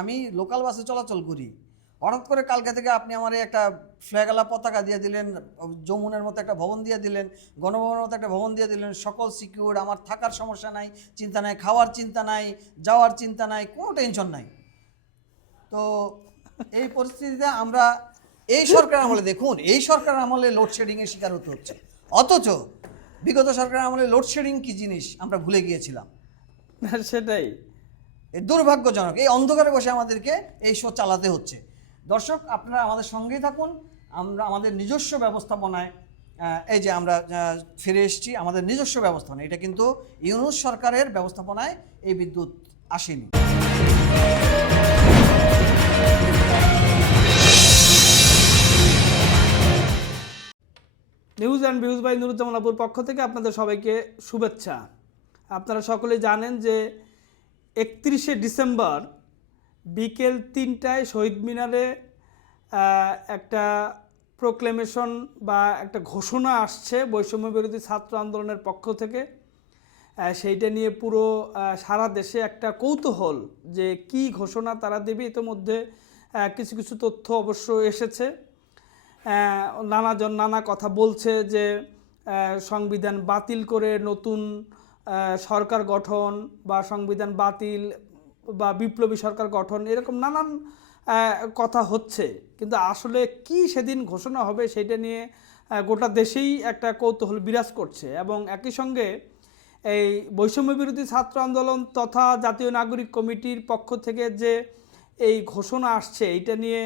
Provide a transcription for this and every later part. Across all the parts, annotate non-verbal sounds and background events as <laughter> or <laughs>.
আমি লোকাল বাসে চলাচল করি। হঠাৎ করে কালকে থেকে আপনি আমার একটা ফ্ল্যাগালা পতাকা দিয়ে দিলেন, যমুনের মতো একটা ভবন দিয়ে দিলেন, গণভবনের মতো একটা ভবন দিয়ে দিলেন, সকল সিকিউর আমার থাকার সমস্যা নাই, চিন্তা নাই, খাওয়ার চিন্তা নাই, যাওয়ার চিন্তা নাই, কোনো টেনশন নাই। তো এই পরিস্থিতিতে আমরা এই সরকার আমলে দেখুন, এই সরকার আমলে লোডশেডিংয়ের শিকার হতে হচ্ছে। অথচ বিগত সরকার আমলে লোডশেডিং কি জিনিস আমরা ভুলে গিয়েছিলাম। সেটাই। দুর্ভাগ্যজনক, এই অন্ধকারে বসে আমাদেরকে এই শো চালাতে হচ্ছে। দর্শক, আপনারা আমাদের সঙ্গেই থাকুন। আমরা, আমাদের নিজস্ব ব্যবস্থাপনায় এই যে আমরা ফিরে এসেছি, আমাদের নিজস্ব ব্যবস্থাপনা। এটা কিন্তু ইউনুস সরকারের ব্যবস্থাপনায় এই বিদ্যুৎ আসেনি। News and views by Nuruzzaman আবুর পক্ষ থেকে আপনাদের সবাইকে শুভেচ্ছা। আপনারা সকলে জানেন যে একত্রিশে ডিসেম্বর বিকেল তিনটায় শহীদ মিনারে একটা প্রোক্লেমেশন বা একটা ঘোষণা আসছে বৈষম্য বিরোধী ছাত্র আন্দোলনের পক্ষ থেকে। সেইটা নিয়ে পুরো সারা দেশে একটা কৌতূহল যে কি ঘোষণা তারা দেবে ইতোমধ্যে কিছু কিছু তথ্য অবশ্য এসেছে। নানাজন নানা কথা বলছে যে সংবিধান বাতিল করে নতুন সরকার গঠন বা সংবিধান বাতিল বা বিপ্লবী সরকার গঠন এরকম নানান কথা হচ্ছে। কিন্তু আসলে কি সেদিন ঘোষণা হবে সেটা নিয়ে গোটা দেশেই একটা কৌতূহল বিরাজ করছে এবং একই সঙ্গে এই বৈষম্য বিরোধী ছাত্র আন্দোলন তথা জাতীয় নাগরিক কমিটির পক্ষ থেকে যে এই ঘোষণা আসছে, এইটা নিয়ে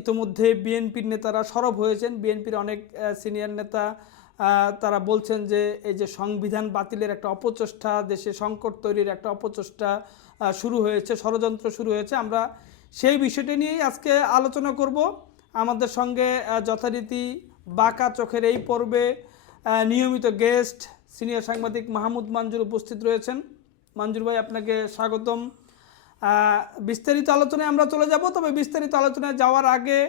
ইতোমধ্যে বিএনপির নেতারা সরব হয়েছেন। বিএনপির অনেক সিনিয়র নেতা তারা বলছেন যে এই যে সংবিধান বাতিলের একটা অপচেষ্টা, দেশে সংকট তৈরির একটা অপচেষ্টা শুরু হয়েছে, ষড়যন্ত্র শুরু হয়েছে। আমরা সেই বিষয়টি নিয়েই আজকে আলোচনা করব। আমাদের সঙ্গে যথারীতি বাঁকা চোখের এই পর্বে নিয়মিত গেস্ট সিনিয়র সাংবাদিক মাহমুদ মঞ্জুর উপস্থিত রয়েছেন। মঞ্জুর ভাই, আপনাকে স্বাগতম। বিস্তারিত আলোচনায় আমরা চলে যাব, তবে বিস্তারিত আলোচনায় যাওয়ার আগে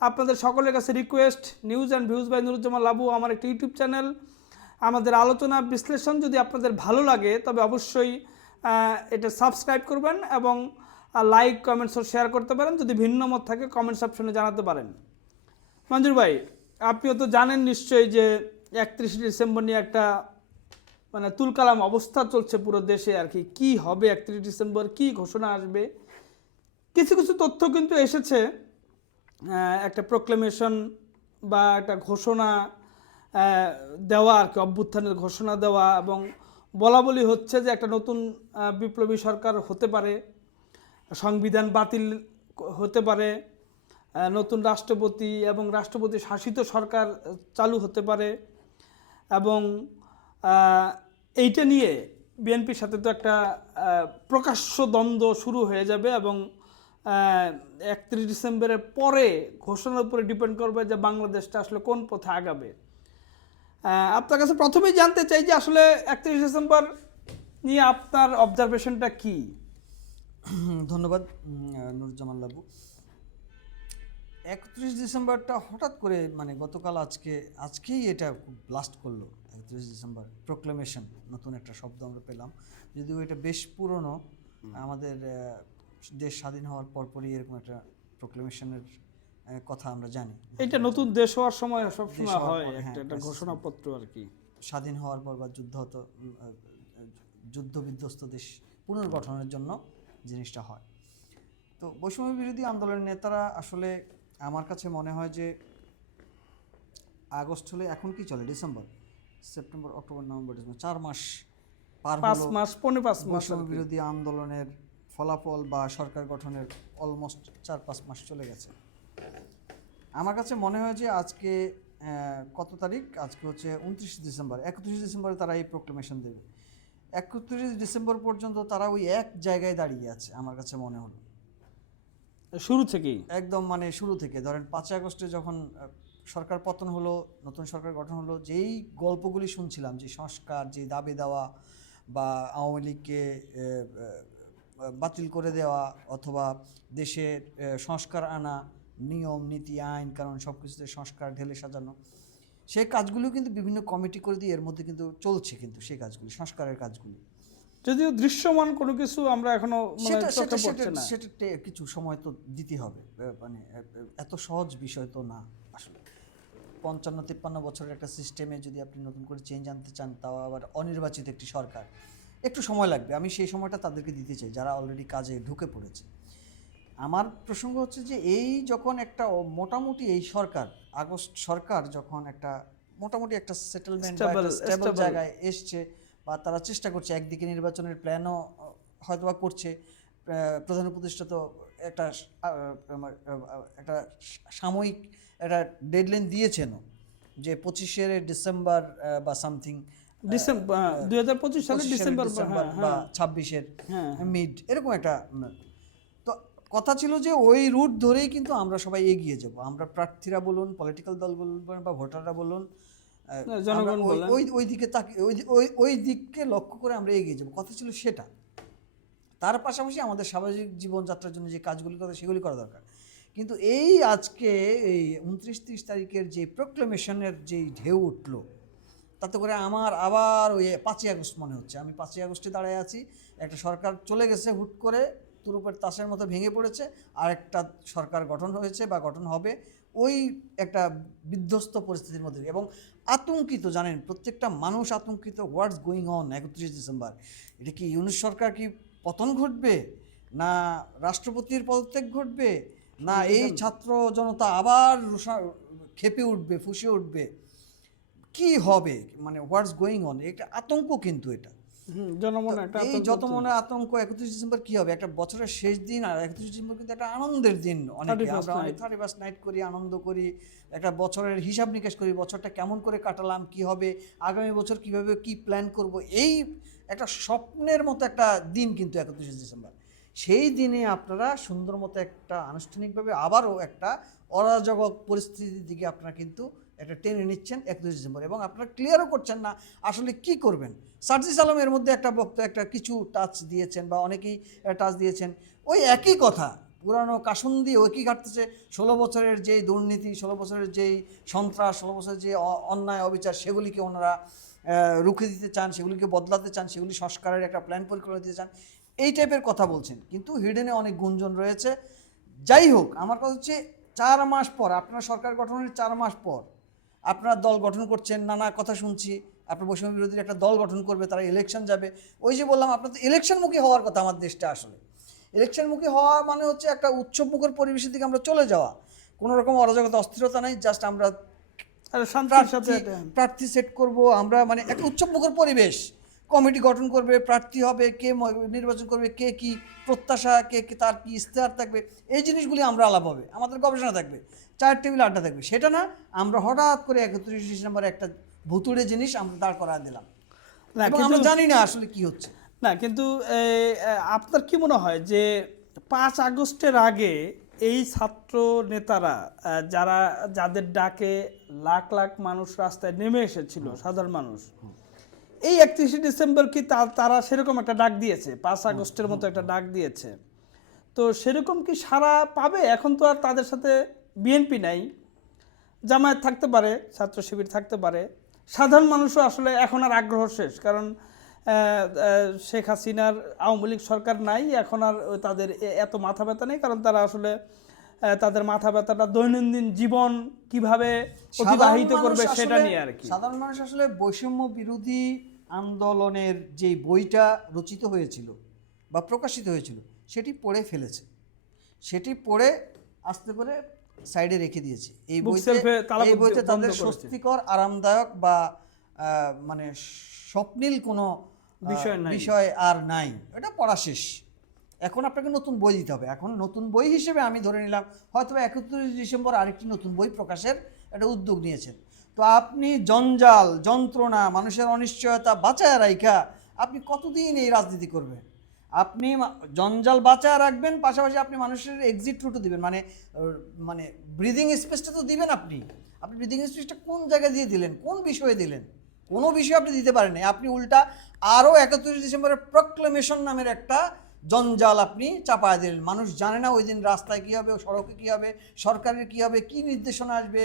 আপনাদের সকলের কাছে request news and views by Nuruzzaman Labu, আমার একটি ইউটিউব চ্যানেল আমাদের আলোচনা বিশ্লেষণ যদি আপনাদের ভালো লাগে, তবে অবশ্যই এটা সাবস্ক্রাইব করবেন এবং লাইক কমেন্টস শেয়ার করতে পারেন। যদি ভিন্ন মত থাকে কমেন্টস অপশনে জানাতে পারেন। মঞ্জুর ভাই, আপনিও তো জানেন নিশ্চয়ই যে একত্রিশে ডিসেম্বর নিয়ে একটা মানে তুলকালাম অবস্থা চলছে পুরো দেশে আর কি। কী হবে একত্রিশ ডিসেম্বর? কি ঘোষণা আসবে? কিছু কিছু তথ্য কিন্তু এসেছে। একটা প্রোক্লেমেশন বা একটা ঘোষণা দেওয়া আর কি, অভ্যুত্থানের ঘোষণা দেওয়া এবং বলা বলি হচ্ছে যে একটা নতুন বিপ্লবী সরকার হতে পারে, সংবিধান বাতিল হতে পারে নতুন রাষ্ট্রপতি এবং রাষ্ট্রপতি শাসিত সরকার চালু হতে পারে এবং এইটা নিয়ে বিএনপির সাথে তো একটা প্রকাশ্য দ্বন্দ্ব শুরু হয়ে যাবে এবং একত্রিশ ডিসেম্বরের পরে ঘোষণার উপরে ডিপেন্ড করবে যে বাংলাদেশটা আসলে কোন পথে আগাবে। আপনার কাছে প্রথমেই জানতে চাই যে আসলে একত্রিশ ডিসেম্বর নিয়ে আপনার অবজারভেশনটা কি? ধন্যবাদ নুরুজ্জামান লাবু একত্রিশ ডিসেম্বরটা হঠাৎ করে মানে গতকাল আজকে আজকেই এটা ব্লাস্ট করল একত্রিশ ডিসেম্বর প্রোক্লেমেশন নতুন একটা শব্দ আমরা পেলাম। যদিও এটা বেশ পুরনো আমাদের দেশ স্বাধীন হওয়ার পরপরই এরকম একটা প্রোক্লেমেশনের কথা আমরা জানি। এটা নতুন দেশ হওয়ার সময় সবসময় হয় একটা হ্যাঁ, একটা ঘোষণাপত্র আর কি। স্বাধীন হওয়ার পর বা যুদ্ধ যুদ্ধ বিধ্বস্ত দেশ পুনর্গঠনের জন্য জিনিসটা হয়। তো বৈষম্য বিরোধী আন্দোলনের নেতারা আসলে আমার কাছে মনে হয় যে আগস্ট হলে এখন কি চলে? December September October November December চার মাস পার পাঁচ মাস পৌনে পাঁচ মাস বিরোধী আন্দোলনের ফলাফল বা সরকার গঠনের অলমোস্ট চার পাঁচ মাস চলে গেছে। আমার কাছে মনে হয় যে আজকে কত তারিখ? আজকে হচ্ছে উনত্রিশ ডিসেম্বর। একত্রিশ ডিসেম্বরে তারা এই প্রোক্লেমেশন দেবে। একত্রিশ ডিসেম্বর পর্যন্ত তারা ওই এক জায়গায় দাঁড়িয়ে আছে আমার কাছে মনে হলো। শুরু থেকেই? একদম মানে শুরু থেকে। ধরেন পাঁচই আগস্টে যখন সরকার পতন হলো নতুন সরকার গঠন হলো যেই গল্পগুলি শুনছিলাম যে সংস্কার যে দাবি দেওয়া বা আওয়ামী লীগকে বাতিল করে দেওয়া অথবা দেশে আহ, সংস্কার আনা নিয়ম নীতি আইন কারণ সব কিছুতে সংস্কার ঢেলে সাজানো সেই কাজগুলো কিন্তু বিভিন্ন কমিটি করে দিয়ে এর মধ্যে কিন্তু চলছে কিন্তু সেই কাজগুলি সংস্কারের কাজগুলি। যদিও দৃশ্যমান কোনো কিছু আমরা এখনও মানে সেটা সেটা কিছু সময় তো দিতে হবে মানে এত সহজ বিষয় তো না আসলে। পঞ্চান্ন তিপ্পান্ন বছরের একটা সিস্টেমে যদি আপনি নতুন করে চেঞ্জ আনতে চান তাও আবার অনির্বাচিত একটি সরকার। একটু সময় লাগবে। আমি সেই সময়টা তাদেরকে দিতে চাই যারা অলরেডি কাজে ঢুকে পড়েছে। আমার প্রসঙ্গ হচ্ছে যে এই যখন একটা মোটামুটি এই সরকার আগস্ট সরকার যখন একটা মোটামুটি একটা সেটেলমেন্ট স্টেবল জায়গায় এসছে বা তারা চেষ্টা করছে একদিকে নির্বাচনের প্ল্যানও হয়তো বা করছে প্রধান উপদেষ্টা তো একটা একটা সাময়িক একটা ডেডলাইন দিয়েছেনও যে পঁচিশের ডিসেম্বর বা সামথিং ডিসেম্বর দুই হাজার পঁচিশ সালে ডিসেম্বর ডিসেম্বর হ্যাঁ, বা হ্যাঁ, ছাব্বিশের হ্যাঁ মিড এরকম একটা তো কথা ছিল যে ওই রুট ধরেই কিন্তু আমরা সবাই এগিয়ে যাব। আমরা প্রার্থীরা বলুন পলিটিক্যাল দল বলুন বা ভোটাররা বলুন জনগণ ওই- দিকে তাকে ওই ওই দিককে লক্ষ্য করে আমরা এগিয়ে যাব। কথা ছিল সেটা। তার পাশাপাশি আমাদের স্বাভাবিক জীবনযাত্রার জন্য যে কাজগুলি কথা সেগুলি করা দরকার। কিন্তু এই আজকে এই উনত্রিশ তিরিশ তারিখের যে প্রোক্লেমেশনের যে ঢেউ উঠল তাতে করে আমার আবার ওই পাঁচই আগস্ট মনে হচ্ছে। আমি পাঁচই আগস্টে দাঁড়ায় আছি। একটা সরকার চলে গেছে হুট করে তুরুপের তাসের মতো ভেঙে পড়েছে। আর একটা সরকার গঠন হয়েছে বা গঠন হবে ওই একটা বিধ্বস্ত পরিস্থিতির মধ্যে। এবং আতঙ্কিত জানেন প্রত্যেকটা মানুষ আতঙ্কিত হোয়াটস গোয়িং অন একত্রিশ ডিসেম্বর। এটা কি ইউনিশ সরকার কি পতন ঘটবে? না রাষ্ট্রপতির পদত্যাগ ঘটবে? না এই ছাত্র জনতা আবার খেপে উঠবে ফুসে উঠবে? কি হবে? মানে হোয়াটস গোয়িং অন এটা আতঙ্ক কিন্তু এটা। হুম, জনমনে একটা এই যত মনে আতঙ্ক একত্রিশ ডিসেম্বর কি হবে? একটা বছরের শেষ দিন আর একত্রিশ ডিসেম্বর কিন্তু একটা আনন্দের দিন অনেকে। আমরা অনেক থার্টি ফার্স্ট নাইট করি আনন্দ করি একটা বছরের হিসাব নিকাশ করি বছরটা কেমন করে কাটালাম কি হবে আগামী বছর কীভাবে কি প্ল্যান করব? এই একটা স্বপ্নের মতো একটা দিন কিন্তু একত্রিশে ডিসেম্বর। সেই দিনে আপনারা সুন্দর মতো একটা আনুষ্ঠানিকভাবে আবারও একটা অরাজক পরিস্থিতির দিকে আপনারা কিন্তু একটা টেনে নিচ্ছেন একত্রিশ ডিসেম্বর এবং আপনারা ক্লিয়ারও করছেন না আসলে কি করবেন। সার্জিস আলম এর মধ্যে একটা বক্তব্য একটা কিছু টাচ দিয়েছেন বা অনেকেই টাচ দিয়েছেন। ওই একই কথা, পুরানো কাসুন্দি একই ঘাটতেছে। ষোলো বছরের যেই দুর্নীতি, ষোলো বছরের যেই সন্ত্রাস, ষোলো বছরের যে অন্যায়, অবিচার, সেগুলিকে ওনারা রুখে দিতে চান, সেগুলিকে বদলাতে চান, সেগুলি সংস্কারের একটা প্ল্যান পরিকল্পনা দিতে চান, এই টাইপের কথা বলছেন। কিন্তু হিডেনে অনেক গুঞ্জন রয়েছে। যাই হোক, আমার কথা হচ্ছে চার মাস পর, আপনার সরকার গঠনের চার মাস পর আপনার দল গঠন করছেন নানা কথা শুনছি আপনার বৈষম্য বিরোধীর একটা দল গঠন করবে তারা ইলেকশন যাবে। ওই যে বললাম আপনার তো ইলেকশনমুখী হওয়ার কথা আমার দেশটা আসলে। ইলেকশনমুখী হওয়া মানে হচ্ছে একটা উৎসবমুখর পরিবেশের দিকে আমরা চলে যাওয়া। কোনো রকম অরাজকতা অস্থিরতা নেই জাস্ট আমরা প্রার্থী সেট করব আমরা মানে একটা উৎসবমুখর পরিবেশ। কমিটি গঠন করবে প্রার্থী হবে কে নির্বাচন করবে কে কি প্রত্যাশা কে কি তার কি ইশতেহার থাকবে এই জিনিসগুলি আমরা আলাপ হবে আমাদের গবেষণা থাকবে চায়ের টেবিল আড্ডা থাকবে সেটা না আমরা হঠাৎ করে একত্রিশ ডিসেম্বরে একটা ভুতুড়ে জিনিস আমরা দাঁড় করা দিলাম। আমরা জানি না আসলে কি হচ্ছে। না কিন্তু আপনার কি মনে হয় যে পাঁচ আগস্টের আগে এই ছাত্র নেতারা যারা যাদের ডাকে লাখ লাখ মানুষ রাস্তায় নেমে এসেছিল সাধারণ মানুষ এই একত্রিশে ডিসেম্বর কি তারা সেরকম একটা ডাক দিয়েছে? পাঁচ আগস্টের মতো একটা ডাক দিয়েছে। তো সেরকম কি সারা পাবে? এখন তো আর তাদের সাথে বিএনপি নাই। জামায়াত থাকতে পারে ছাত্র শিবির থাকতে পারে। সাধারণ মানুষও আসলে এখন আর আগ্রহ শেষ। কারণ শেখ হাসিনার আওয়ামী লীগ সরকার নাই। এখন আর তাদের এত মাথা ব্যথা নেই। কারণ তারা আসলে তাদের মাথা ব্যথাটা দৈনন্দিন জীবন কীভাবে অতিবাহিত করবে সেটা নিয়ে আর কি। সাধারণ মানুষ আসলে বৈষম্য বিরোধী আন্দোলনের যে বইটা রচিত হয়েছিল বা প্রকাশিত হয়েছিল সেটি পড়ে ফেলেছে। সেটি পড়ে আস্তে করে সাইডে রেখে দিয়েছে। এই বইতে এই বইতে তাদের স্বস্তিকর আরামদায়ক বা মানে স্বপ্নিল কোনো বিষয় বিষয় আর নাই। এটা পড়া শেষ। এখন আপনাকে নতুন বই দিতে হবে। এখন নতুন বই হিসেবে আমি ধরে নিলাম হয়তো একত্রিশ ডিসেম্বর আরেকটি নতুন বই প্রকাশের একটা উদ্যোগ নিয়েছেন। তো আপনি জঞ্জাল, যন্ত্রণা, মানুষের অনিশ্চয়তা বাঁচায় রাইখা আপনি কতদিন এই রাজনীতি করবেন? আপনি জঞ্জাল বাঁচায় রাখবেন, পাশাপাশি আপনি মানুষের এক্সিট রুটও দিবেন। মানে মানে ব্রিদিং স্পেসটা তো দিবেন আপনি। আপনি ব্রিদিং স্পেসটা কোন জায়গায় দিয়ে দিলেন? কোন বিষয়ে দিলেন? কোনো বিষয় আপনি দিতে পারেন আপনি উল্টা আরও একত্রিশ ডিসেম্বরের প্রক্লেমেশন নামের একটা জঞ্জাল আপনি চাপায় দিলেন। মানুষ জানে না ওই দিন রাস্তায় কী হবে সড়কে কী হবে সরকারের কী হবে কী নির্দেশনা আসবে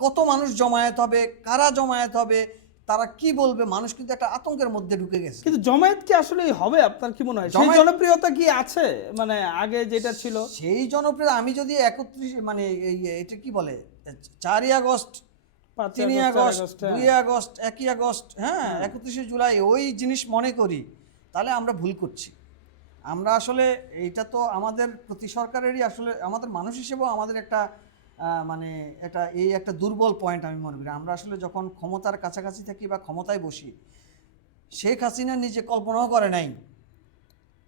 কত মানুষ জমায়েত হবে কারা জমায়েত হবে তারা কি বলবে? মানুষ কিন্তু একটা আতঙ্কের মধ্যে ঢুকে গেছে। কিন্তু জমায়েত কি আসলে হবে? আপনার কি মনে হয়? সেই জনপ্রিয়তা কি আছে? মানে আগে যেটা ছিল। সেই জনপ্রিয়তা আমি যদি একত্রিশ মানে এটা কি বলে? চারই আগস্ট তিনই আগস্ট, হ্যাঁ। দুই আগস্ট একই আগস্ট হ্যাঁ। একত্রিশে জুলাই ওই জিনিস মনে করি। তাহলে আমরা ভুল করছি। আমরা আসলে এইটা তো আমাদের প্রতি সরকারেরই আসলে আমাদের মানুষ হিসেবেও আমাদের একটা মানে এটা এই একটা দুর্বল পয়েন্ট আমি মনে করি। আমরা আসলে যখন ক্ষমতার কাছাকাছি থাকি বা ক্ষমতায় বসি শেখ হাসিনা নিজে কল্পনাও করে নাই।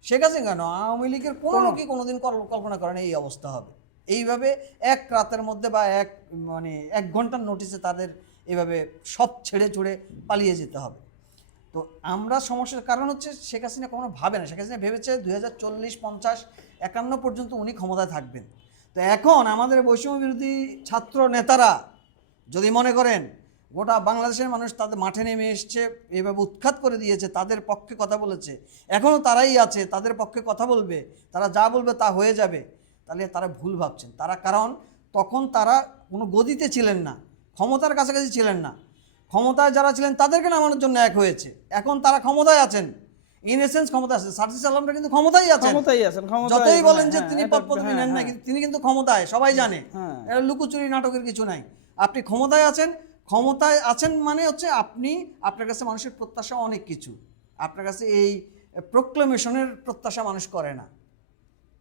শেখ হাসিনা কেন? আওয়ামী লীগের কোনো লোকই কোনোদিন কল- কল্পনা করে না এই অবস্থা হবে। এইভাবে এক রাতের মধ্যে বা এক মানে এক ঘণ্টার নোটিসে তাদের এভাবে সব ছেড়ে ছুড়ে পালিয়ে যেতে হবে। তো আমরা সমস্যার কারণ হচ্ছে শেখ হাসিনা কোনো ভাবে না। শেখ হাসিনা ভেবেছে দুই হাজার চল্লিশ, পঞ্চাশ, একান্ন পর্যন্ত উনি ক্ষমতায় থাকবেন। তো এখন আমাদের বৈষম্য বিরোধী ছাত্র নেতারা যদি মনে করেন, গোটা বাংলাদেশের মানুষ তাদের মাঠে নেমে এসছে, এভাবে উৎখাত করে দিয়েছে, তাদের পক্ষে কথা বলেছে। এখনও তারাই আছে, তাদের পক্ষে কথা বলবে, তারা যা বলবে তা হয়ে যাবে। তাহলে তারা ভুল ভাবছেন। তারা কারণ, তখন তারা কোনো গদিতে ছিলেন না, ক্ষমতার কাছাকাছি ছিলেন না। ক্ষমতায় যারা ছিলেন তাদেরকে নামানোর জন্য এক হয়েছে। এখন তারা ক্ষমতায় আছেন। ইন এসেন্স ক্ষমতা আছে। সার্জিস আলমটা কিন্তু ক্ষমতায় আছেন। ক্ষমতাই আছেন যতই মানে, বলেন যে হ্যাঁ, তিনি পদ পদবি হ্যাঁ, নেন না হ্যাঁ। কিন্তু তিনি কিন্তু ক্ষমতায় সবাই জানে। হ্যাঁ। এটা লুকোচুরি নাটকের কিছু নাই। আপনি ক্ষমতায় আছেন ক্ষমতায় আছেন মানে হচ্ছে আপনি আপনার কাছে মানুষের প্রত্যাশা অনেক কিছু। আপনার কাছে এই প্রোক্লেমেশনের প্রত্যাশা মানুষ করে না।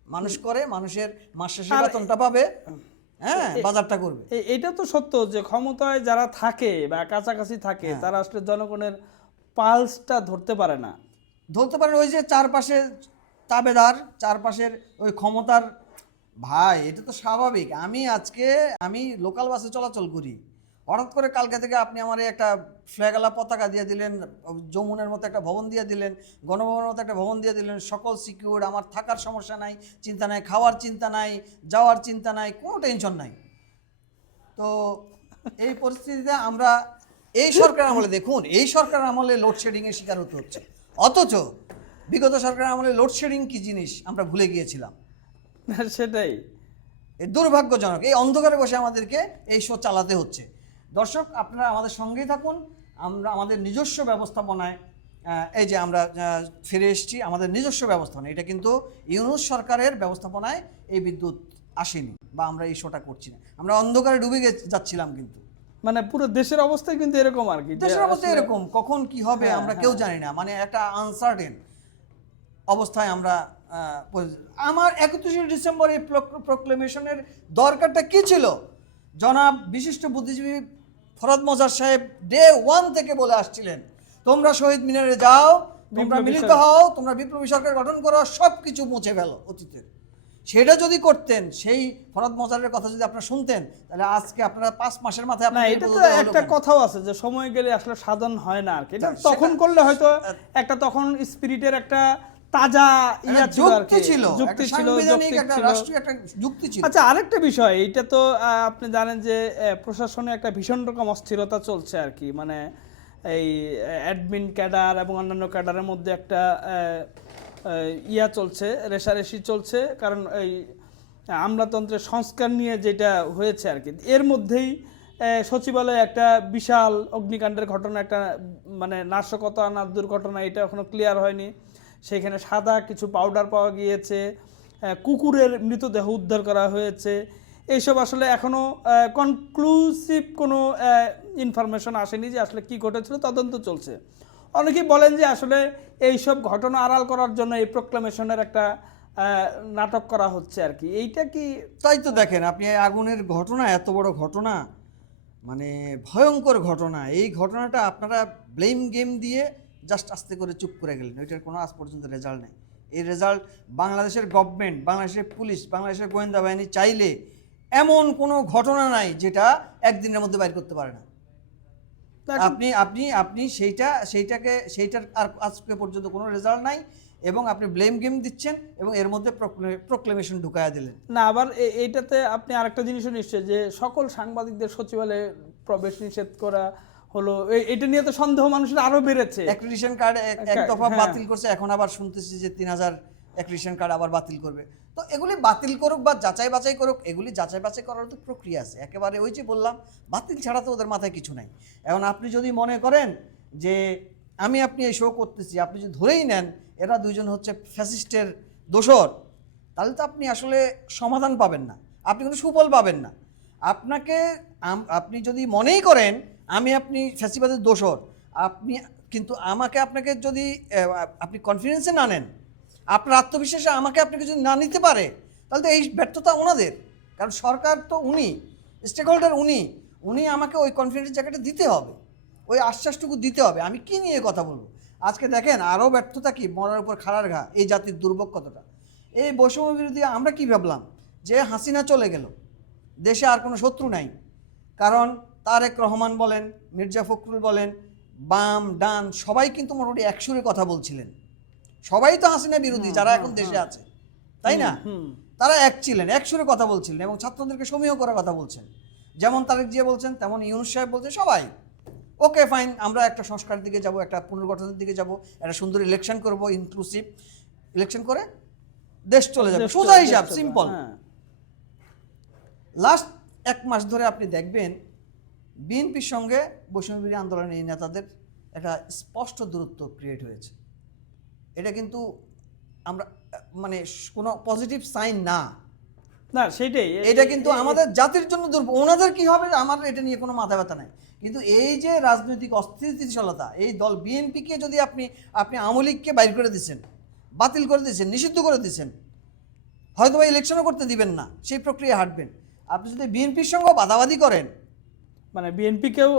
মানুষ করে মানুষের মাস শেষে বেতনটা পাবে। হ্যাঁ বাজারটা করবে। এটা তো সত্য যে ক্ষমতায় যারা থাকে বা কাছাকাছি থাকে হ্যাঁ। তারা আসলে জনগণের পালসটা ধরতে পারে না। ধরতে পারে ওই যে চারপাশে তাবেদার চারপাশের ওই ক্ষমতার ভাই এটা তো স্বাভাবিক। আমি আজকে আমি লোকাল বাসে চলাচল করি। হঠাৎ করে কালকে থেকে আপনি আমার একটা ফ্ল্যাগালা পতাকা দিয়ে দিলেন যমুনের মতো একটা ভবন দিয়ে দিলেন গণভবনের মতো একটা ভবন দিয়ে দিলেন সকল সিকিউর আমার থাকার সমস্যা নাই চিন্তা নাই খাওয়ার চিন্তা নাই যাওয়ার চিন্তা নাই কোনো টেনশন নাই। তো এই পরিস্থিতিতে আমরা এই সরকার আমলে দেখুন এই সরকার আমলে লোডশেডিং এর শিকার হতে হচ্ছে। অথচ বিগত সরকার আমলে লোডশেডিং কি জিনিস আমরা ভুলে গিয়েছিলাম। সেটাই। দুর্ভাগ্যজনক এই অন্ধকারে বসে আমাদেরকে এই শো চালাতে হচ্ছে। দর্শক আপনারা আমাদের সঙ্গেই থাকুন। আমরা আমাদের নিজস্ব ব্যবস্থাপনায় এই যে আমরা ফিরে এসেছি আমাদের নিজস্ব ব্যবস্থাপনা। এটা কিন্তু ইউনুস সরকারের ব্যবস্থাপনায় এই বিদ্যুৎ আসেনি বা আমরা এই শোটা করছি না। আমরা অন্ধকারে ডুবে গে- যাচ্ছিলাম কিন্তু। মানে পুরো দেশের অবস্থা কিন্তু এরকম আর কি দেশের অবস্থা এরকম কখন কি হবে হ্যাঁ, আমরা কেউ জানি না। মানে একটা আনসার্টেন অবস্থায় আমরা আমার একত্রিশে ডিসেম্বর এই প্রোক্লেমেশনের দরকারটা কি ছিল? জনাব বিশিষ্ট বুদ্ধিজীবী ফরদ মজার সাহেব ডে ওয়ান থেকে বলে আসছিলেন তোমরা শহীদ মিনারে যাও তোমরা মিলিত হও তোমরা বিপ্লবী সরকার গঠন করো সব কিছু মুছে ফেলো অতীতের। সেটা যদি করতেন সেই ফরদ মজারের কথা যদি আপনারা শুনতেন তাহলে আজকে আপনারা পাঁচ মাসের মাথায় না এটা তো একটা কথাও আছে যে সময় গেলে আসলে সাধন হয় না আর কি। এটা তখন করলে হয়তো একটা তখন স্পিরিটের একটা তাজা ইয়া যুক্তি। ছিল যুক্তি ছিল রাষ্ট্রীয় একটা যুক্তি ছিল আচ্ছা আরেকটা বিষয় এইটা তো আপনি জানেন যে প্রশাসনে একটা ভীষণ রকম অস্থিরতা চলছে আর কি মানে এই অ্যাডমিন ক্যাডার এবং অন্যান্য ক্যাডারের মধ্যে একটা ইয়া চলছে রেশারেশি চলছে কারণ এই আমলাতন্ত্রের সংস্কার নিয়ে যেটা হয়েছে আর কি এর মধ্যেই সচিবালয়ে একটা বিশাল অগ্নিকাণ্ডের ঘটনা একটা মানে নাশকতা না দুর্ঘটনা এটা এখনও ক্লিয়ার হয়নি সেখানে সাদা কিছু পাউডার পাওয়া গিয়েছে কুকুরের মৃতদেহ উদ্ধার করা হয়েছে। এইসব আসলে এখনও কনক্লুসিভ কোনো ইনফরমেশন আসেনি যে আসলে কি ঘটেছিল, তদন্ত চলছে। অনেকেই বলেন যে আসলে এইসব ঘটনা আড়াল করার জন্য এই প্রোক্লামেশনের একটা নাটক করা হচ্ছে আর কি। এইটা কি তাই তো দেখেন, আপনি আগুনের ঘটনা, এত বড় ঘটনা মানে ভয়ঙ্কর ঘটনা, এই ঘটনাটা আপনারা ব্লেম গেম দিয়ে জাস্ট আস্তে করে চুপ করে গেলেন ওইটার কোনো আজ পর্যন্ত রেজাল্ট নেই। এই রেজাল্ট বাংলাদেশের গভর্নমেন্ট বাংলাদেশের পুলিশ বাংলাদেশের গোয়েন্দা বাহিনী চাইলে এমন কোনো ঘটনা নাই যেটা একদিনের মধ্যে বাইর করতে পারে না। আপনি আপনি আপনি সেইটা সেইটাকে সেইটার আর আজকে পর্যন্ত কোনো রেজাল্ট নাই এবং আপনি ব্লেম গেম দিচ্ছেন এবং এর মধ্যে প্রোক্লেমেশন ঢুকায়া দিলেন। না আবার এইটাতে আপনি আরেকটা জিনিসও নিশ্চয় যে সকল সাংবাদিকদের সচিবালয়ে প্রবেশ নিষেধ করা হলো এটা নিয়ে তো সন্দেহ মানুষের আরও বেড়েছে। অ্যাক্রিডিশন কার্ড এক দফা হ্যাঁ। বাতিল করছে এখন আবার শুনতেছি যে তিন হাজার এক কার্ড আবার বাতিল করবে। তো এগুলি বাতিল করুক বা যাচাই বাছাই করুক এগুলি যাচাই বাছাই করার তো প্রক্রিয়া আছে। একেবারে ওই যে বললাম বাতিল ছাড়া তো ওদের মাথায় কিছু নাই। এখন আপনি যদি মনে করেন যে আমি আপনি এই শো করতেছি আপনি যদি ধরেই নেন এরা দুইজন হচ্ছে ফ্যাসিস্টের দোসর তাহলে তো আপনি আসলে সমাধান পাবেন না। আপনি কোনো সুফল পাবেন না। আপনাকে আপনি যদি মনেই করেন আমি আপনি ফ্যাসিবাদের দোসর আপনি, কিন্তু আমাকে আপনাকে যদি আপনি কনফিডেন্সে না নেন, আপনার আত্মবিশ্বাসে আমাকে আপনাকে যদি না নিতে পারে, তাহলে তো এই ব্যর্থতা ওনাদের। কারণ সরকার তো উনি স্টেক হোল্ডার উনি উনি আমাকে ওই কনফিডেন্স জায়গাটা দিতে হবে। ওই আশ্বাসটুকু দিতে হবে। আমি কি নিয়ে কথা বলব? আজকে দেখেন, আরও ব্যর্থতা কি? মরার উপর খাড়ার ঘা, এই জাতির দুর্ভোগ কতটা এই বৈষম্য বিরোধী আমরা কি ভাবলাম? যে হাসিনা চলে গেল, দেশে আর কোনো শত্রু নাই। কারণ তারেক রহমান বলেন মির্জা ফখরুল বলেন বাম ডান সবাই কিন্তু মোটামুটি একসুরে কথা বলছিলেন। সবাই তো হাসিনা বিরোধী যারা এখন দেশে আছে। তাই না? তারা এক ছিলেন একসুরে কথা বলছিলেন এবং ছাত্রদেরকে সমীহ করার কথা বলছেন। যেমন তারেক জিয়া বলছেন তেমন ইউনুস সাহেব বলছেন সবাই। ওকে ফাইন আমরা একটা সংস্কারের দিকে যাব একটা পুনর্গঠনের দিকে যাব একটা সুন্দর ইলেকশন করব ইনক্লুসিভ ইলেকশন করে দেশ চলে যাবে সোজা হিসাব সিম্পল হ্যাঁ। লাস্ট এক মাস ধরে আপনি দেখবেন বিএনপির সঙ্গে বৈষম্যবিরোধী আন্দোলনের এই নেতাদের একটা স্পষ্ট দূরত্ব ক্রিয়েট হয়েছে। এটা কিন্তু আমরা মানে কোনো পজিটিভ সাইন না। না সেটাই এটা কিন্তু আমাদের জাতির জন্য দুর্বল ওনাদের কি হবে আমার এটা নিয়ে কোনো মাথা ব্যথা নাই। কিন্তু এই যে রাজনৈতিক অস্থিতিশীলতা এই দল বিএনপিকে যদি আপনি আপনি আওয়ামী লীগকে বাইর করে দিচ্ছেন বাতিল করে দিচ্ছেন নিষিদ্ধ করে দিচ্ছেন হয়তো বা ইলেকশনও করতে দিবেন না সেই প্রক্রিয়া হাঁটবেন। আপনি যদি বিএনপির সঙ্গে বাধাবাদি করেন মানে বিএনপিকেও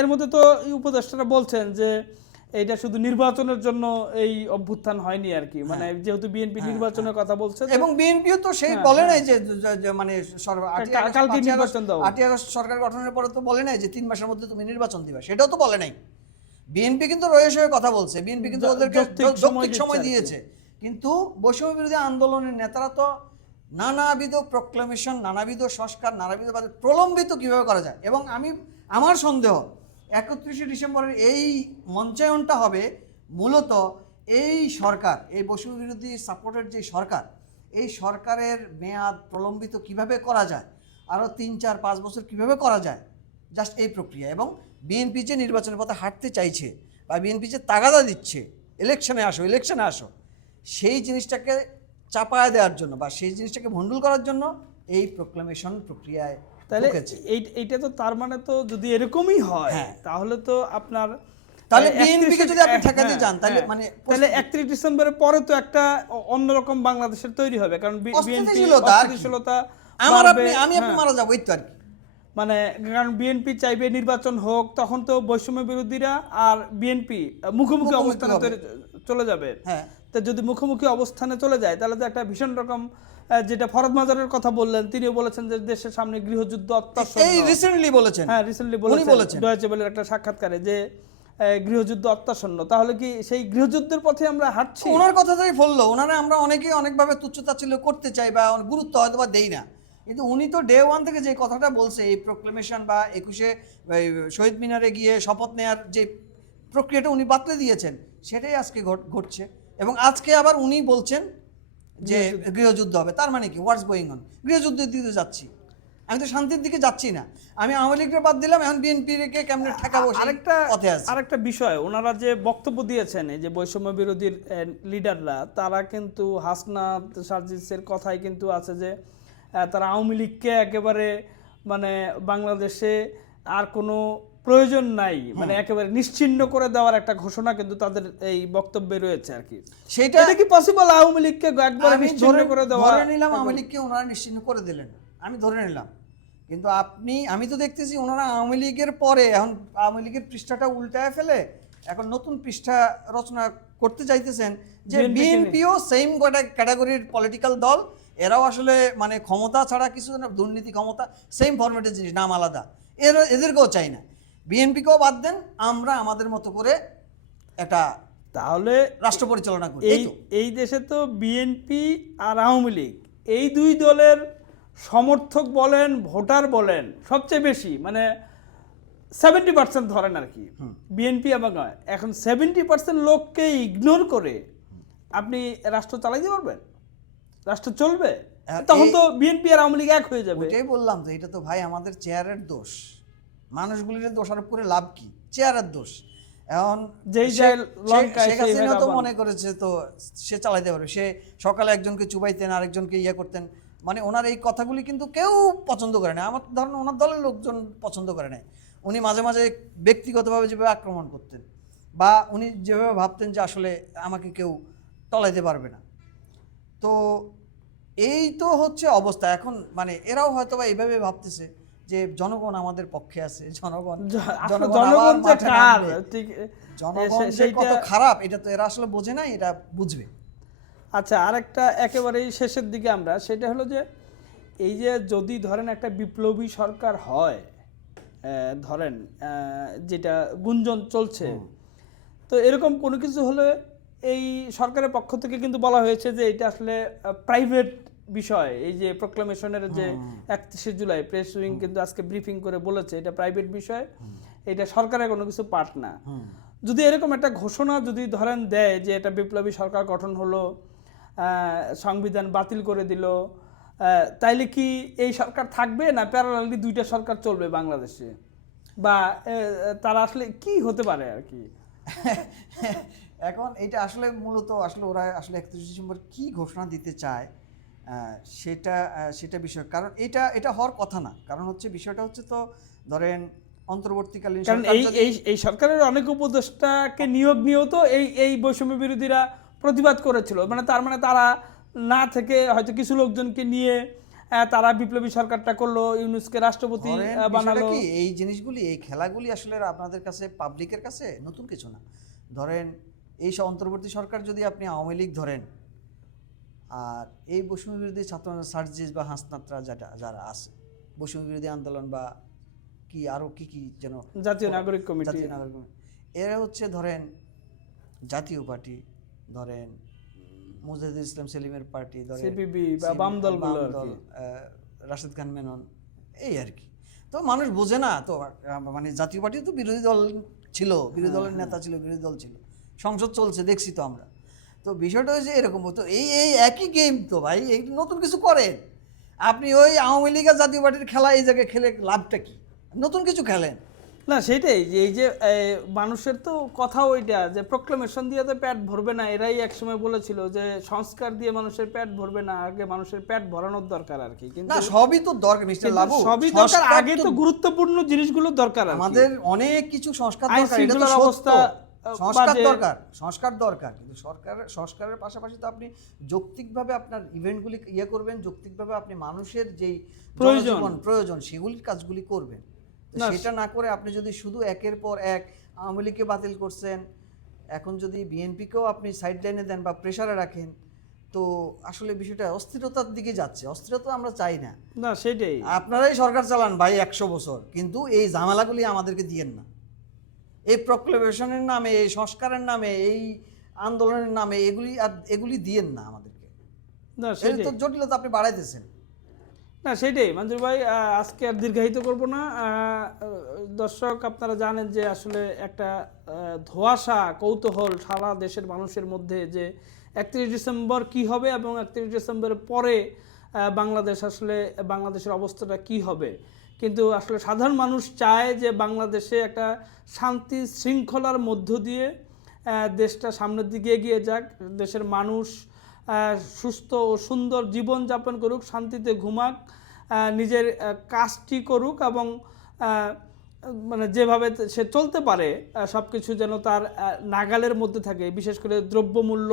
এর মধ্যে তো উপদেষ্টারা বলছেন যে এইটা শুধু নির্বাচনের জন্য এই অভ্যুত্থান হয়নি আর কি। মানে যেহেতু বিএনপি নির্বাচনের কথা বলছে এবং বিএনপিও তো সেই বলে নাই যে মানে কালকে নির্বাচন দাও। আটই আগস্ট সরকার গঠনের পরে তো বলে নাই যে তিন মাসের মধ্যে তুমি নির্বাচন দিবা। সেটাও তো বলে নাই। বিএনপি কিন্তু হয়ে কথা বলছে। বিএনপি কিন্তু ওদেরকে যৌক্তিক সময়। দিয়েছে। কিন্তু বৈষম্য বিরোধী আন্দোলনের নেতারা তো নানাবিধ প্রক্লামেশন নানাবিধ সংস্কার, নানাবিধ বাদে প্রলম্বিত কীভাবে করা যায়? এবং আমি, আমার সন্দেহ, একত্রিশে ডিসেম্বরের এই মঞ্চায়নটা হবে মূলত এই সরকার, এই বৈষম্য বিরোধী সাপোর্টের যে সরকার, এই সরকারের মেয়াদ প্রলম্বিত কীভাবে করা যায়? আরও তিন, চার, পাঁচ বছর কীভাবে করা যায়? জাস্ট এই প্রক্রিয়া। এবং বিএনপি যে নির্বাচনের পথে হাঁটতে চাইছে বা বিএনপি যে তাগাদা দিচ্ছে ইলেকশনে আসো ইলেকশনে আসো, সেই জিনিসটাকে চাপায় দেওয়ার জন্য বা সেই জিনিসটাকে ভণ্ডুল করার জন্য এই প্রোক্লামেশন প্রক্রিয়ায় তাহলে এইটা তো তার মানে তো যদি এরকমই হয় হ্যাঁ। তাহলে তো আপনার তাহলে আহ, BNP কে 31 যদি আপনি ঠেকাতে হ্যাঁ, যান, তাহলে হ্যাঁ। মানে তাহলে একত্রিশ ডিসেম্বরের পরে তো একটা অন্যরকম বাংলাদেশের তৈরি হবে কারণ বিএনপি অস্থিতিশীলতা আমার আপনি আমি আপনি হ্যাঁ। মারা যাব এই তো আর কি মানে কারণ বিএনপি চাইবে নির্বাচন হোক তখন তো বৈষম্য বিরোধীরা আর বিএনপি মুখোমুখি অবস্থানে চলে যাবে। হ্যাঁ। তো যদি মুখোমুখি অবস্থানে চলে যায় তাহলে তো একটা ভীষণ রকম যেটা ফরদ মাজারের কথা বললেন তিনিও বলেছেন যে দেশের সামনে গৃহযুদ্ধ অত্যাচার এই রিসেন্টলি বলেছেন। হ্যাঁ রিসেন্টলি বলেছেন। বলেছেন। ডয়েচে বেলের একটা সাক্ষাৎকারে যে গৃহযুদ্ধ অত্যাসন্ন তাহলে কি সেই গৃহযুদ্ধের পথে আমরা হাঁটছি? ওনার কথাটাই বলল ওনারা আমরা অনেকেই অনেকভাবে তুচ্ছতাচ্ছিল্য করতে চাই বা গুরুত্ব হয়তো বা দেই না। কিন্তু উনি তো ডে ওয়ান থেকে যে কথাটা বলছে এই প্রোক্লেমেশন বা একুশে শহীদ মিনারে গিয়ে শপথ নেয়ার যে প্রক্রিয়াটা উনি বাতলে দিয়েছেন সেটাই আজকে ঘট- ঘটছে। এবং আজকে আবার উনি বলছেন যে গৃহযুদ্ধ। হবে। তার মানে কি? হোয়াটস গোয়িং অন গৃহযুদ্ধের দিকে যাচ্ছি। আমি তো শান্তির দিকে যাচ্ছি না। আমি আওয়ামী লীগকে বাদ দিলাম এখন বিএনপি কে কেমনে ঠেকাবো আরেকটা পথে আছে। আরেকটা বিষয় ওনারা যে বক্তব্য দিয়েছেন এই যে বৈষম্য বিরোধীর লিডাররা তারা কিন্তু হাসনাত সার্জিসের কথাই কিন্তু আছে যে তারা আওয়ামী লীগকে একেবারে মানে বাংলাদেশে আর কোনো প্রয়োজন নাই মানে একেবারে নিশ্চিহ্ন করে দেওয়ার একটা ঘোষণা কিন্তু তাদের এই বক্তব্যে রয়েছে আর কি। সেটা কি পসিবল আওয়ামী লীগকে একবারে ধরে করে দেওয়া ধরে নিলাম আওয়ামী লীগকে ওনারা নিশ্চিহ্ন করে দিলেন। আমি ধরে নিলাম। কিন্তু আপনি আমি তো দেখতেছি ওনারা আওয়ামী লীগের পরে এখন আওয়ামী লীগের পৃষ্ঠাটা উল্টায় ফেলে এখন নতুন পৃষ্ঠা রচনা করতে চাইতেছেন যে। বিএনপিও সেম কটা ক্যাটাগরির পলিটিক্যাল দল এরাও আসলে মানে ক্ষমতা ছাড়া কিছু না দুর্নীতি ক্ষমতা সেম ফরম্যাটের জিনিস নাম আলাদা। এর এদেরকেও চাই না। বিএনপিকেও বাদ দেন আমরা আমাদের মতো করে একটা তাহলে রাষ্ট্র পরিচালনা করি এই এই দেশে তো বিএনপি আর আওয়ামী লীগ এই দুই দলের সমর্থক বলেন ভোটার বলেন সবচেয়ে বেশি মানে সেভেন্টি পার্সেন্ট ধরেন আর কি। বিএনপি এবং এখন সেভেন্টি পার্সেন্ট লোককে ইগনোর করে আপনি রাষ্ট্র চালাইতে পারবেন? রাষ্ট্র চলবে? তখন তো বিএনপি আর আওয়ামী লীগ এক হয়ে যাবে। এটাই বললাম তো এটা তো ভাই আমাদের চেয়ারের দোষ। মানুষগুলির দোষারোপ করে লাভ কি? চেয়ারের দোষ। এখন যেই শেখ হাসিনা তো মনে করেছে তো সে চালাইতে পারবে। সে সকালে একজনকে চুবাইতেন আরেকজনকে ইয়ে করতেন। মানে ওনার এই কথাগুলি কিন্তু কেউ পছন্দ করে না। আমার ধারণা ওনার দলের লোকজন পছন্দ করে না উনি মাঝে মাঝে ব্যক্তিগতভাবে যেভাবে আক্রমণ করতেন বা উনি যেভাবে ভাবতেন যে আসলে আমাকে কেউ টলাইতে পারবে না। তো এই তো হচ্ছে অবস্থা। এখন মানে এরাও হয়তো বা এইভাবে ভাবতেছে। যে জনগণ আমাদের পক্ষে আছে <laughs> জনগণ জনগণ জনগণ কত খারাপ এটা তো এরা আসলে বোঝে না এটা বুঝবে। আচ্ছা আরেকটা একেবারেই শেষের দিকে আমরা সেটা হলো যে এই যে যদি ধরেন একটা বিপ্লবী সরকার হয় ধরেন যেটা গুঞ্জন চলছে তো এরকম কোনো কিছু হলে এই সরকারের পক্ষ থেকে কিন্তু বলা হয়েছে যে এটা আসলে প্রাইভেট বিষয় এই যে প্রোক্লামেশনের যে একত্রিশে জুলাই প্রেস উইং কিন্তু আজকে ব্রিফিং করে বলেছে এটা প্রাইভেট বিষয় এটা সরকারের কোনো কিছু পার্ট না। যদি এরকম একটা ঘোষণা যদি ধরেন দেয় যে এটা বিপ্লবী সরকার গঠন হলো সংবিধান বাতিল করে দিল তাইলে কি এই সরকার থাকবে না প্যারালালি দুইটা সরকার চলবে বাংলাদেশে? বা তারা আসলে কি হতে পারে আর কি? <laughs> এখন এটা আসলে মূলত আসলে ওরা আসলে একত্রিশ ডিসেম্বর কি ঘোষণা দিতে চায় সেটা আহ, সেটা বিষয়। কারণ এটা এটা হওয়ার কথা না। কারণ হচ্ছে বিষয়টা হচ্ছে তো ধরেন অন্তর্বর্তীকালীন কারণ এই এই এই সরকারের অনেক উপদেষ্টাকে নিয়োগ নিয়েও তো এই এই বৈষম্য বিরোধীরা প্রতিবাদ করেছিল। মানে তার মানে তারা না থেকে হয়তো কিছু লোকজনকে নিয়ে তারা বিপ্লবী সরকারটা করল ইউনুসকে রাষ্ট্রপতি বানালো। কি? এই জিনিসগুলি এই খেলাগুলি আসলে আপনাদের কাছে পাবলিকের কাছে নতুন কিছু না। ধরেন এই অন্তর্বর্তী সরকার যদি আপনি আওয়ামী লীগ ধরেন আর এই বৈষম্য বিরোধী ছাত্র সার্জিস বা হাসনাত্রা যেটা যারা আছে বৈষম্য বিরোধী আন্দোলন বা কি আরও কি কি যেন জাতীয় নাগরিক কমিটি। জাতীয় নাগরিক কমিটি। এরা হচ্ছে ধরেন জাতীয় পার্টি ধরেন মুজাহিদুল ইসলাম সেলিমের পার্টি ধরেন সিপিবি বা বাম। দল, রাশেদ খান মেনন এই আর কি। তো মানুষ বোঝে না তো মানে জাতীয় পার্টি তো বিরোধী দল ছিল বিরোধী দলের হ্যাঁ, নেতা ছিল বিরোধী দল ছিল। সংসদ চলছে দেখছি তো আমরা। তো বিষয়টা হচ্ছে এরকম। তো এই এই একই গেম তো ভাই এই নতুন কিছু করেন। আপনি ওই আওয়ামী লীগের জাতীয় পার্টির খেলা এই জায়গায় খেলে লাভটা কি? নতুন কিছু খেলেন। না সেটাই যে এই যে মানুষের তো কথা ওইটা যে প্রোক্লামেশন দিয়ে তো পেট ভরবে না। এরাই একসময় বলেছিল যে সংস্কার দিয়ে মানুষের প্যাট ভরবে না আগে মানুষের প্যাট ভরানোর দরকার আর কি। কিন্তু সবই তো দরকার মিস্টার লাবু। সবই দরকার আগে তো গুরুত্বপূর্ণ জিনিসগুলো দরকার আমাদের অনেক কিছু সংস্কার দরকার এটা তো। অবস্থা, সংস্কার দরকার সংস্কার দরকার। কিন্তু সরকার সংস্কারের পাশাপাশি তো আপনি যৌক্তিকভাবে আপনার ইভেন্টগুলি ইয়ে করবেন যৌক্তিকভাবে আপনি মানুষের যেই প্রয়োজন। প্রয়োজন সেগুলির কাজগুলি করবেন। সেটা না করে আপনি যদি শুধু একের পর এক আওয়ামী লীগকে বাতিল করছেন এখন যদি বিএনপিকেও আপনি সাইড লাইনে দেন বা প্রেসারে রাখেন তো আসলে বিষয়টা অস্থিরতার দিকে যাচ্ছে। অস্থিরতা আমরা চাই না। না সেটাই। আপনারাই সরকার চালান ভাই একশো বছর কিন্তু এই ঝামেলাগুলি আমাদেরকে দিয়েন না। এই প্রক্লেমেশনের নামে এই সংস্কারের নামে এই আন্দোলনের নামে এগুলি আর এগুলি দিয়েন না আমাদেরকে। না সেটাই। তো জটিলতা আপনি বাড়াইতেছেন। না সেটাই। মঞ্জুর ভাই আজকে আর দীর্ঘায়িত করব না। দর্শক আপনারা জানেন যে আসলে একটা ধোঁয়াশা কৌতূহল সারা দেশের মানুষের মধ্যে যে একত্রিশ ডিসেম্বর কি হবে এবং একত্রিশ ডিসেম্বরের পরে বাংলাদেশ আসলে বাংলাদেশের অবস্থাটা কি হবে। কিন্তু আসলে সাধারণ মানুষ চায় যে বাংলাদেশে একটা শান্তি শৃঙ্খলার মধ্য দিয়ে দেশটা সামনের দিকে এগিয়ে যাক, দেশের মানুষ সুস্থ ও সুন্দর জীবনযাপন করুক, শান্তিতে ঘুমাক নিজের কাজটি করুক এবং মানে যেভাবে সে চলতে পারে সব কিছু যেন তার নাগালের মধ্যে থাকে, বিশেষ করে দ্রব্যমূল্য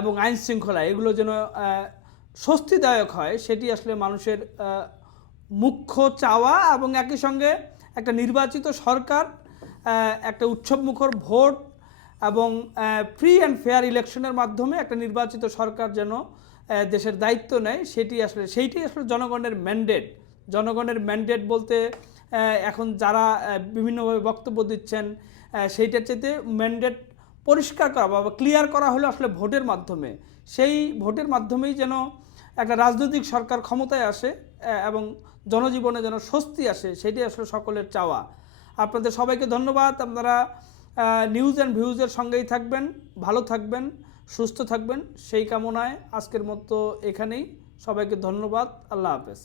এবং আইন শৃঙ্খলা এগুলো যেন স্বস্তিদায়ক হয়, সেটি আসলে মানুষের মুখ্য চাওয়া এবং একই সঙ্গে একটা নির্বাচিত সরকার একটা উৎসবমুখর ভোট এবং ফ্রি অ্যান্ড ফেয়ার ইলেকশনের মাধ্যমে একটা নির্বাচিত সরকার যেন দেশের দায়িত্ব নেয়, সেটি আসলে, সেইটি আসলে জনগণের ম্যান্ডেট জনগণের ম্যান্ডেট বলতে এখন যারা বিভিন্নভাবে বক্তব্য দিচ্ছেন সেইটার চেয়ে ম্যান্ডেট পরিষ্কার করা বা ক্লিয়ার করা হলো আসলে ভোটের মাধ্যমে। সেই ভোটের মাধ্যমেই যেন একটা রাজনৈতিক সরকার ক্ষমতায় আসে এবং জনজীবনে যেন স্বস্তি আসে সেটি আসলে সকলের চাওয়া। আপনাদের সবাইকে ধন্যবাদ। আপনারা নিউজ অ্যান্ড ভিউজের সঙ্গেই থাকবেন, ভালো থাকবেন, সুস্থ থাকবেন। সেই কামনায় আজকের মতো এখানেই। সবাইকে ধন্যবাদ। আল্লাহ হাফেজ।